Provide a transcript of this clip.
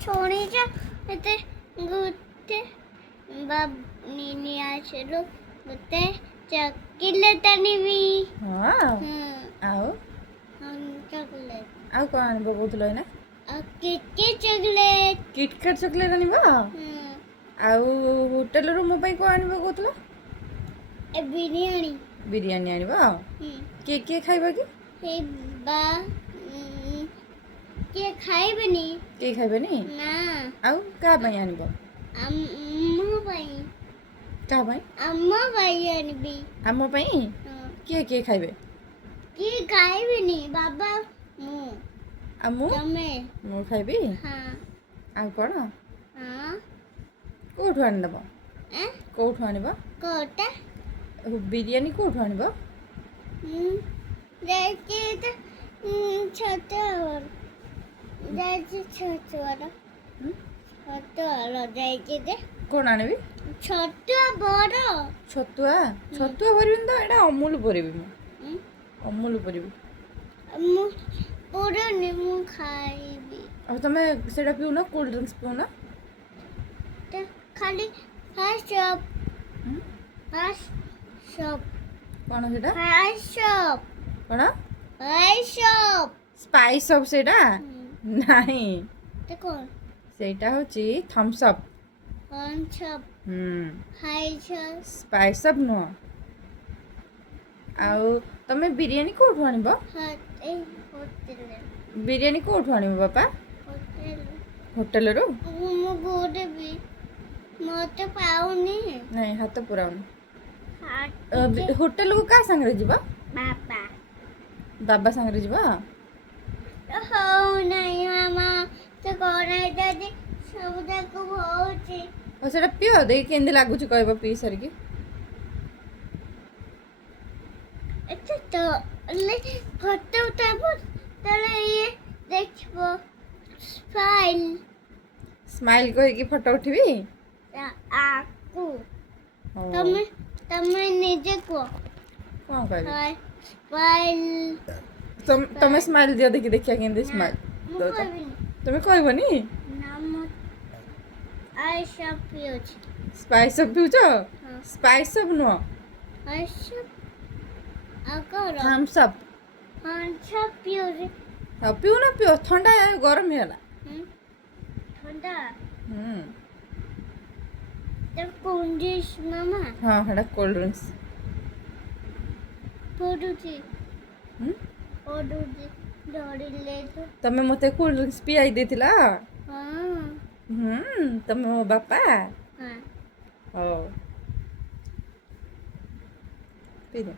छोड़ी जा ते गुते बाब नीनी आशलो गुते चॉकलेट आनिबी हाँ आओ चॉकलेट आउ कौन आनिबो कहूतलो ना किटके चॉकलेट किटकैट चॉकलेट आनिबो आउ होटल रो मो पई को आनिबो कहूतलो ए बिरयानी बिरयानी आनिबो के खाइबो कि हे बा के खाइबनी के खाइबनी ना आउ का पई आनिबो अम्मा भाई का पई अम्मा भाई आनिबी आमो पई के खाइबे की खाइबनी बाबा मु आमु तमे मु खाइबी हां आउ कोन हां कोठु आनि दबो कोठु आनिबो कोटा बिरयानी कोठु आनिबो देखिए तो छोटा और देखिए छोटा वाला देखिए दे कोन आनिबी छोटा बड़ा छतुआ छतुआ परिबिन तो एटा अमूल परिबी मु अमूल परिबी मु पूरा नींबू खाइबी अब तमे सेटा पिउ ना कोल्ड ड्रिंक्स पिउ ना तो खाली फास्ट शॉप कोन सेटा फास्ट शॉप कोन फास्ट शॉप स्पाइस अप सेटा नहीं देखो सेटा होची थम्स अप कौन शॉप हाई शॉप स्पाइस अप नो आउ तमे बिरयानी कोठु आनिबो हां होटल बिरयानी कोठु आनिबो पापा होटल होटल रो मु गोडे भी मते पाउनी नहीं हाथ पुराउन हाथ होटल को का संग रे जीबा बाबा बाबा संग रे जीबा हो नहीं मामा तो कोना दादी सब जाको होची और सेटा पियो दे केंदे लागु छि कहबो पी सर की अच्छा तो ले फोटो उठाबो तले ये देखबो स्माइल स्माइल कह की फोटो उठीबी आकू तमे निजे को कोन कहबी हाय स्माइल तमे स्माइल दियो देखि देखिया केंदे स्माइल मु दो कहबी तमे कहबोनी नाम आई शॉप पियोच स्पाइस अप पिउछ स्पाइस अप नो आई शॉप आकर थम्स अप हां शॉप पियोच पिउ ना पियो ठंडा गरम हेला ठंडा हम्म तो कुंजिस मामा हां हेडा कोल्ड ड्रिंक्स पडुची पडुची डोरी ले तो तमे मते कोल्ड ड्रिंक्स पियाई देतिला हां तमे मो बापा हां हो पी दे